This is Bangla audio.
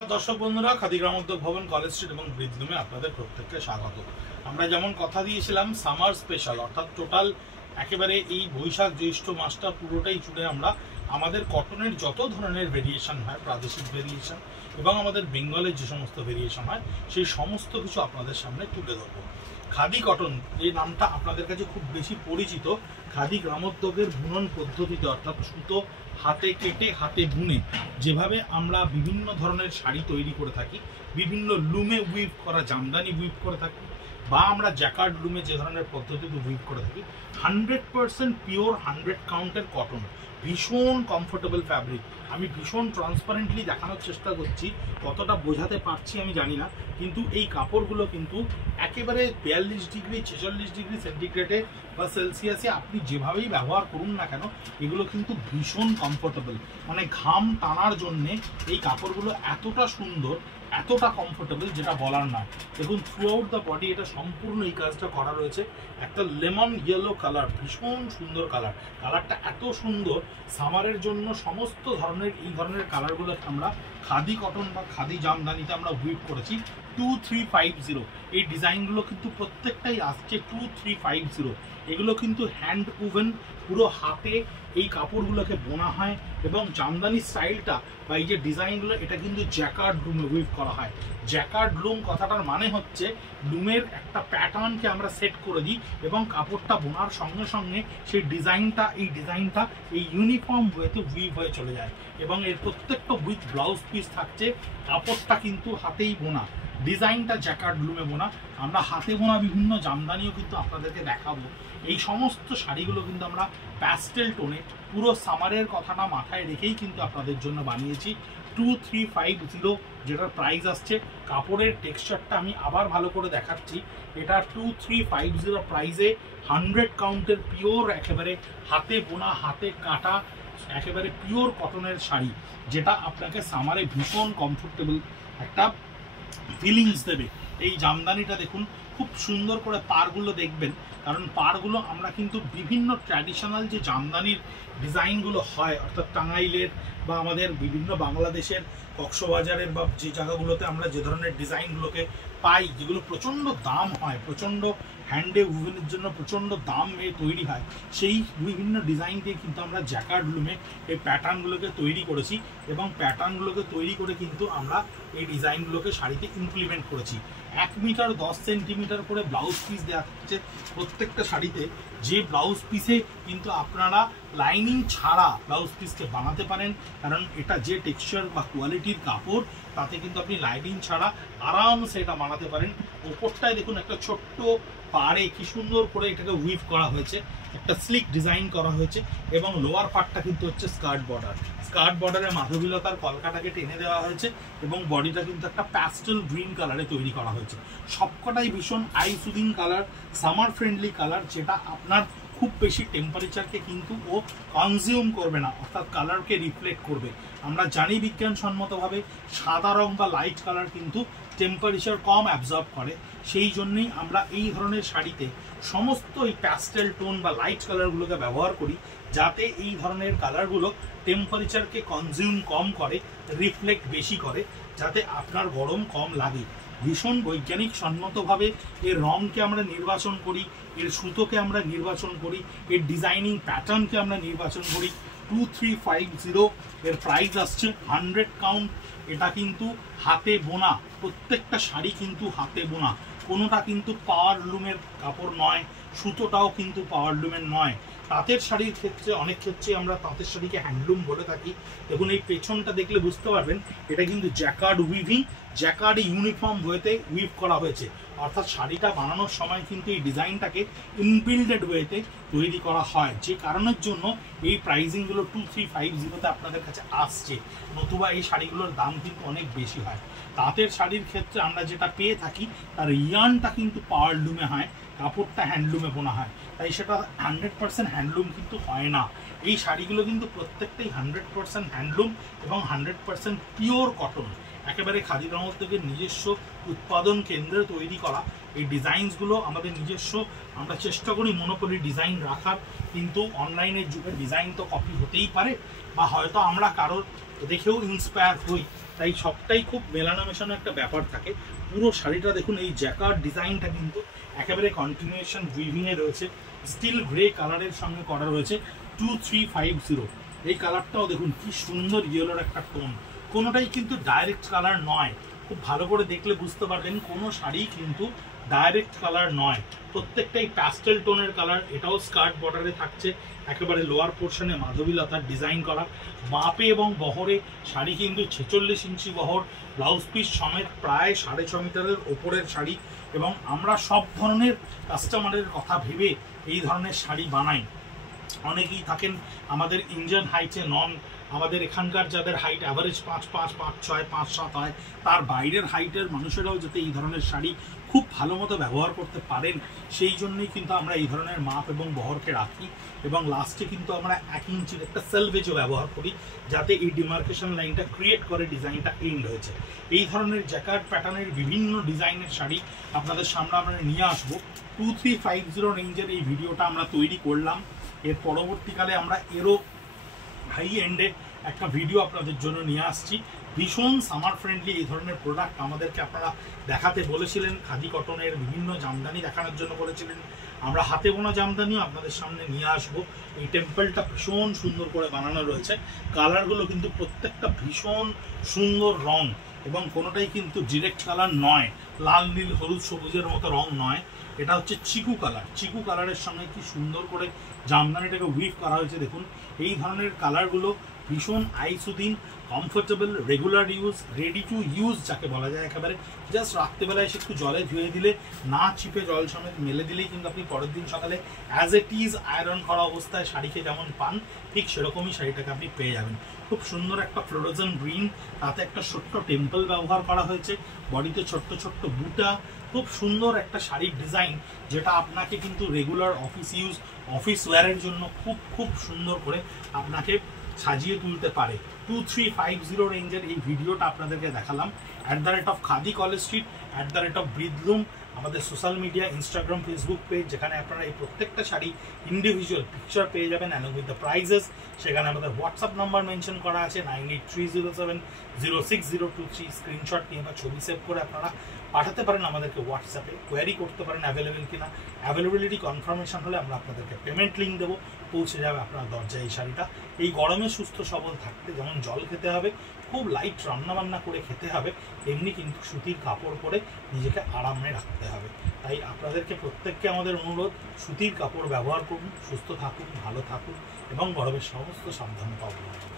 दर्शक बंधुरा खादी ग्रामोद्योग भवन कलेज स्ट्रीट और ब्रिजलूमे आपनादेर प्रत्येकके स्वागत। आमरा जेमन कथा दिएछिलाम सामार स्पेशल अर्थात टोटाल एकेबारे एई बैशाख ज्यैष्ठ मासटा पुरोटाई जुड़े आमरा आमादेर कटनेर जत धरनेर भेरिएशन हय प्रादेशिक भेरिएशन एबं आमादेर बेंगलेर जे समस्त भेरिएशन हय सेई समस्त किछु आपनादेर सामने तुले धरबो। खादी कटन ये नामटा आपनादेर काछे खूब बेशी परिचित। खादी ग्रामोद्योगेर बुनन पद्धतिते अर्थात सुतो हाथे केटे हाथे बुने जेभावे आमरा विभिन्न धरनेर शाड़ी तैरी करे थाकी, विभिन्न लुमे उइव करा जामदानी उइव करे थाकी बा आमरा जैकार्ड लुमे जे धरनेर पद्धतिते उइव करे थाकी 100% पिओर 100 काउंटेर कटन भीषण कमफोर्टेबल फैब्रिक। आमी भीषण ट्रांसपारेंटली देखानोर चेष्टा करछि, कतटा बोझाते पारछि आमी जानि ना, किन्तु एई कापड़गुलो किन्तु एकेबारे 42 डिग्री 46 डिग्री सेंटिग्रेडे बा सेलसियासे आपनि जेभावेई व्यवहार करुन ना केन एगुलो किन्तु भीषण कमफोर्टेबल। माने घाम टानार जन्य एई कापड़गुलो एतटा सुंदर एतटा कमफोर्टेबल जेटा बलार ना। देखुन थ्रू आउट द बडी एटा सम्पूर्ण এই কাজটা করা রয়েছে। একটা লেমন ইয়েলো কালার, ভীষণ সুন্দর কালার। কালারটা এত সুন্দর, সামারের জন্য সমস্ত ধরনের এই ধরনের কালারগুলোকে আমরা খাদি কটন বা খাদি জামদানিতে আমরা হুইপ করেছি 2350। এই ডিজাইনগুলো কিন্তু প্রত্যেকটাই আসছে 2350। এগুলো কিন্তু হ্যান্ড উভেন, পুরো হাতে এই কাপড়গুলোকে বোনা হয় এবং জামদানি স্টাইলটা বা এই যে ডিজাইনগুলো এটা কিন্তু জ্যাকার্ড লুমে উইভ করা হয়। জ্যাকার্ড লুম কথাটার মানে হচ্ছে লুমের একটা প্যাটার্নকে আমরা সেট করে দিই এবং কাপড়টা বোনার সঙ্গে সঙ্গে সেই ডিজাইনটা এই ইউনিফর্ম ওয়েতে উইভ হয়ে চলে যায় এবং এর প্রত্যেকটা উইথ ব্লাউজ পিস থাকছে। কাপড়টা কিন্তু হাতেই বোনা, ডিজাইনটা জ্যাকার্ড লুমে বোনা। আমরা হাতে বোনা বিভিন্ন জামদানিও কিন্তু আপনাদেরকে দেখাবো। এই সমস্ত শাড়িগুলো কিন্তু আমরা প্যাস্টেল টোনে পুরো সামারের কথাটা মাথায় রেখেই কিন্তু আপনাদের জন্য বানিয়েছি 2350 যেটার প্রাইস আসছে। কাপড়ের টেক্সচারটা আমি আবার ভালো করে দেখাচ্ছি। এটা 2350 প্রাইসে 100 কাউন্টের পিওর একেবারে হাতে বোনা হাতে কাটা একেবারে পিওর কটনের শাড়ি, যেটা আপনাকে সামারে ভীষণ কমফোর্টেবল একটা ফিলিংস দেবে। এই জামদানিটা দেখুন খুব সুন্দর করে পাড়গুলো দেখবেন, কারণ পাড়গুলো আমরা কিন্তু বিভিন্ন ট্র্যাডিশনাল যে জামদানির ডিজাইনগুলো হয় অর্থাৎ টাঙ্গাইলের বা আমাদের বিভিন্ন বাংলাদেশের কক্সবাজারের বা যে জায়গাগুলোতে আমরা যে ধরনের ডিজাইনগুলোকে পাই যেগুলো প্রচণ্ড দাম হয়, প্রচণ্ড হ্যান্ডে উভেনের জন্য প্রচণ্ড দাম তৈরি হয়, সেই বিভিন্ন ডিজাইন দিয়ে কিন্তু আমরা জ্যাকার্ড লুমে এই প্যাটার্নগুলোকে তৈরি করেছি এবং প্যাটার্নগুলোকে তৈরি করে কিন্তু আমরা এই ডিজাইনগুলোকে শাড়িতে ইমপ্লিমেন্ট করেছি। 1 মিটার 10 সেন্টিমিটার করে ব্লাউজ পিস দেওয়া হচ্ছে প্রত্যেকটা শাড়িতে। যে ব্লাউজ পিসে কিন্তু আপনারা লাইনিং ছাড়া ব্লাউজ পিসকে বানাতে পারেন, কারণ এটা যে টেক্সচার বা কোয়ালিটির কাপড় তাতে কিন্তু আপনি লাইনিং ছাড়া আরামসে এটা বানাতে পারেন। ওপরটায় দেখুন একটা ছোট্ট পাড়ে কি সুন্দর করে এটাকে উইভ করা হয়েছে, একটা স্লিক ডিজাইন করা হয়েছে এবং লোয়ার পার্টটা কিন্তু হচ্ছে স্কার্ট বর্ডারের মাধবীলতার কলকাটাকে টেনে দেওয়া হয়েছে এবং বডিটা কিন্তু একটা প্যাস্টেল গ্রিন কালারে তৈরি করা হয়েছে। সবকটাই ভীষণ I soothing colour, summer friendly colour, যেটা আপনার খুব বেশি টেম্পারেচারকে কিন্তু ও কনজিউম করবে না, অর্থাৎ কালারকে রিফ্লেক্ট করবে। আমরা জানি বিজ্ঞানসম্মতভাবে সাদা রং বা লাইট কালার কিন্তু টেম্পারেচার কম অ্যাবজর্ব করে, সেই জন্যই আমরা এই ধরনের শাড়িতে সমস্ত এই প্যাস্টেল টোন বা লাইট কালারগুলোকে ব্যবহার করি, যাতে এই ধরনের কালারগুলো টেম্পারেচারকে কনজিউম কম করে, রিফ্লেক্ট বেশি করে, যাতে আপনার গরম কম লাগে। ভীষণ বৈজ্ঞানিক সম্মতভাবে এর রঙকে আমরা নির্বাচন করি, এর সুতোকে আমরা নির্বাচন করি, এর ডিজাইনিং প্যাটার্নকে আমরা নির্বাচন করি। 2350 এর প্রাইস আসছে 100 কাউন্ট। এটা কিন্তু হাতে বোনা, প্রত্যেকটা শাড়ি কিন্তু হাতে বোনা, কোনোটা কিন্তু পাওয়ার লুমের কাপড় নয়, সুতোটাও কিন্তু পাওয়ার লুমের নয়। তাঁতের শাড়ির ক্ষেত্রে অনেক ক্ষেত্রে আমরা তাঁতের শাড়িকে হ্যান্ডলুম বলে থাকি। দেখুন এই পেছনটা দেখলে বুঝতে পারবেন এটা কিন্তু জ্যাকার্ড উইভিং, জ্যাকার্ড ইউনিফর্ম ওয়েতে উইভ করা হয়েছে, অর্থাৎ শাড়িটা বানানোর সময় কিন্তু এই ডিজাইনটাকে ইনবিল্ডেড ওয়েতে তৈরি করা হয়, যে কারণের জন্য এই প্রাইজিংগুলো 2350তে আপনাদের কাছে আসছে। নতুবা এই শাড়িগুলোর দাম কিন্তু অনেক বেশি হয়। তাঁতের শাড়ির ক্ষেত্রে আমরা যেটা পেয়ে থাকি তার ইয়ার্নটা কিন্তু পাওয়ার লুমে হয়, কাপড়টা হ্যান্ডলুমে বোনা হয়, তাই সেটা 100% হ্যান্ডলুম কিন্তু হয় না। এই শাড়িগুলো কিন্তু প্রত্যেকটাই 100% হ্যান্ডলুম এবং 100% পিওর কটন, একেবারে খাদি গ্রামোদ্যোগের নিজস্ব উৎপাদন কেন্দ্রে তৈরি করা। এই ডিজাইনসগুলো আমাদের নিজস্ব, আমরা চেষ্টা করি মনোপলি ডিজাইন রাখার, কিন্তু অনলাইনের যুগের ডিজাইন তো কপি হতেই পারে বা হয়তো আমরা কারোর দেখেও ইন্সপায়ার হই, তাই সবটাই খুব মেলানো মেশানো একটা ব্যাপার থাকে। পুরো শাড়িটা দেখুন, এই জ্যাকার্ড ডিজাইনটা কিন্তু একেবারে কন্টিনিউশন উইভিংয়ে রয়েছে, স্টিল গ্রে কালারের সঙ্গে করা রয়েছে 2350। এই কালারটাও দেখুন কি সুন্দর ইয়েলোর একটা টোন, কোনোটাই কিন্তু ডাইরেক্ট কালার নয়। খুব ভালো করে দেখলে বুঝতে পারবেন কোনো শাড়ি কিন্তু ডাইরেক্ট কালার নয়, প্রত্যেকটাই প্যাস্টেল টোনের কালার। এটাও স্কার্ট বর্ডারে থাকছে, একেবারে লোয়ার পোর্শনে মাধবীলতার ডিজাইন করা। মাপে এবং বহরে শাড়ি কিন্তু 46 ইঞ্চি বহর, ব্লাউজ পিস সমেত প্রায় 6.5 মিটারের ওপরের শাড়ি। এবং আমরা সব ধরনের কাস্টমারের কথা ভেবে এই ধরনের শাড়ি বানাই। অনেকেই থাকেন আমাদের ইন্ডিয়ান হাইটে নন, আমাদের এখানকার যাদের হাইট অ্যাভারেজ 5'5", 5'6", 5'7" হয়, তার বাইরের হাইটের মানুষেরাও যাতে এই ধরনের শাড়ি খুব ভালো মতো ব্যবহার করতে পারেন, সেই জন্যই কিন্তু আমরা এই ধরনের মাপ এবং বহরকে রাখি। এবং লাস্টে কিন্তু আমরা 1 ইঞ্চির একটা সেলভেজও ব্যবহার করি, যাতে এই ডিমার্কেশন লাইনটা ক্রিয়েট করে ডিজাইনটা এন্ড হয়েছে। এই ধরনের জ্যাকার্ড প্যাটার্নের বিভিন্ন ডিজাইনের শাড়ি আপনাদের সামনে আমরা নিয়ে আসবো। 2350 রেঞ্জের এই ভিডিওটা আমরা তৈরি করলাম। এর পরবর্তীকালে আমরা এরও হাই এন্ডে একটা ভিডিও আপনাদের জন্য নিয়ে আসছি। ভীষণ সামার ফ্রেন্ডলি এই ধরনের প্রোডাক্ট আমাদেরকে আপনারা দেখাতে বলেছিলেন, খাদি কটনের বিভিন্ন জামদানি দেখানোর জন্য বলেছিলেন। আমরা হাতে বোনা জামদানিও আপনাদের সামনে নিয়ে আসবো। এই টেম্পলটা ভীষণ সুন্দর করে বানানো রয়েছে, কালারগুলো কিন্তু প্রত্যেকটা ভীষণ সুন্দর রং, এবং কোনোটাই কিন্তু ডিরেক্ট কালার নয়, লাল নীল হলুদ সবুজের মতো রং নয়। এটা হচ্ছে চিকু কালার, চিকু কালারের সঙ্গে কি সুন্দর করে জামদানিটাকে উইভ করা হয়েছে দেখুন। এই ধরনের কালারগুলো ভীষণ আইসুদিন, comfortable, regular use, ready to use যাকে বলা যায়। একেবারে জাস্ট রাত্রেবেলায় এসে একটু জলে ধুয়ে দিলে, না চিপে জল সমেত মেলে দিলেই কিন্তু আপনি পরের দিন সকালে অ্যাজ এট ইজ আয়রন করা অবস্থায় শাড়িকে যেমন পান, ঠিক সেরকমই শাড়িটাকে আপনি পেয়ে যাবেন। খুব সুন্দর একটা ফ্লোরোজেন গ্রিন, তাতে একটা ছোট্ট টেম্পল ব্যবহার করা হয়েছে, বডিতে ছোট্ট ছোট্ট বুটা। খুব সুন্দর একটা শাড়ির ডিজাইন, যেটা আপনাকে কিন্তু রেগুলার অফিস ইউজ, অফিস ওয়্যারের জন্য খুব খুব সুন্দর করে আপনাকে সাজিয়ে তুলতে পারে। 2350 রেঞ্জের এই ভিডিওটা আপনাদেরকে দেখালাম। @খাদি কলেজ স্ট্রিট, @ব্রিদলুম আমাদের social media, Instagram, Facebook page, যেখানে আপনারা এই প্রত্যেকটা শাড়ি ইন্ডিভিজুয়াল পিকচার পেয়ে যাবেন অ্যালং উইথ দ্য প্রাইজেস। সেখানে আমাদের হোয়াটসঅ্যাপ নাম্বার মেনশন করা আছে 9830706023। স্ক্রিনশট নিয়ে বা ছবি সেভ করে আপনারা পাঠাতে পারেন আমাদেরকে হোয়াটসঅ্যাপে, কোয়ারি করতে পারেন অ্যাভেলেবেল কিনা। অ্যাভেলেবিলিটি কনফার্মেশন হলে আমরা আপনাদেরকে পেমেন্ট লিঙ্ক দেবো, পৌঁছে যাবে আপনার দরজায় এই শাড়িটা। এই গরমে সুস্থ সবল থাকতে যেমন জল খেতে হবে, খুব লাইট রান্নাবান্না করে খেতে হবে, তেমনি কিন্তু সুতির কাপড় পরে নিজেকে আরামে রাখতে হবে। তাই আপনাদেরকে প্রত্যেককে আমাদের অনুরোধ, সুতির কাপড় ব্যবহার করুন, সুস্থ থাকুন, ভালো থাকুন এবং গরমের সমস্ত সাবধানতা অবলম্বন করুন।